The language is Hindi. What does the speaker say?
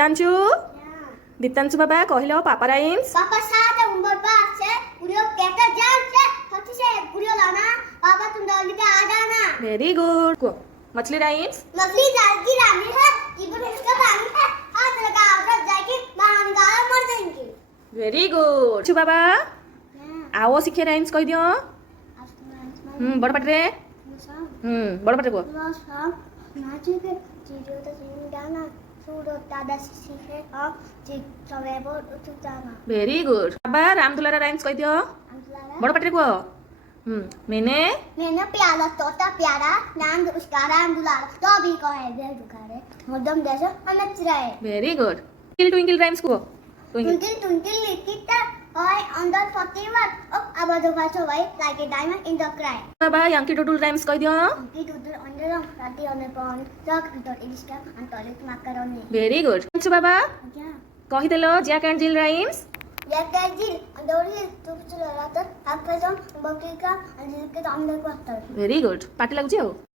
दीप्तांशु दीप्तांशु बाबा कहलो पापा राइम्स पापा साथ उम्र पास से गुड़ियों कहता जान से हटी से गुड़ियों लाना पापा तुम डॉली के आ जाना। Very good. मछली राइम्स मछली जाल की रानी है इधर उसका पानी है हाथ लगा आकर जाके बाहर निकाला मर जाएंगे। Very good. छु बाबा आओ सीखे राइम्स कह दियो। बड़ पटरे बड़ पटरे को नाचे के चीजों तो सीन गाना सूरो दादा सीखे और जी सवेबो उठाना। Very good. बाबा राम दुलारा राइम्स कह दियो। बड़ पटरे को मैंने प्याला तोता प्यारा नाम उसका राम दुलारा तो भी कहे दे दुखारे मध्यम देश अनच रहे। Very good. Twinkle twinkle rhymes को ट्विंकल ट्विंकल लिखित और अंदर फतेवर अब आवाज भाषा भाई like a diamond in the cry. बाबा यांकी डुडुल राइम्स कह दियो। यांकी डुडुल अंदर राती ऑन पॉन जग अंतर इलिस्का अंतर माकरोनी। Very good. छु बाबा क्या कहि देलो जैक एंड जिल राइम्स या कैजिल अंदर तू चला रहा था आप पे जो बकरी का अंदर के अंदर को आता। Very good. पार्टी लागुची हो।